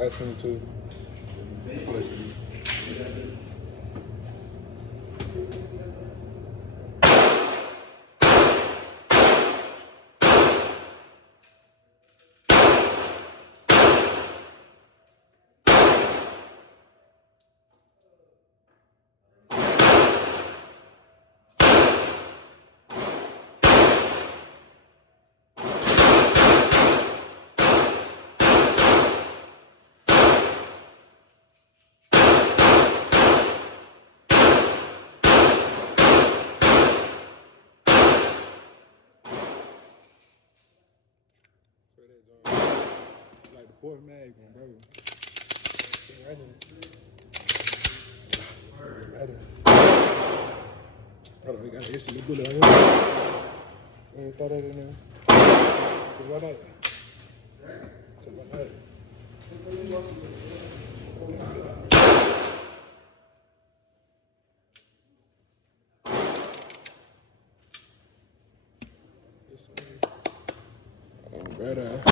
That's 22. Like the fourth mag one, bro. Right there. Hold on, we got this shit. Bullet right here. Yeah, throw that in there. Cause why not? Cause why not? Brother.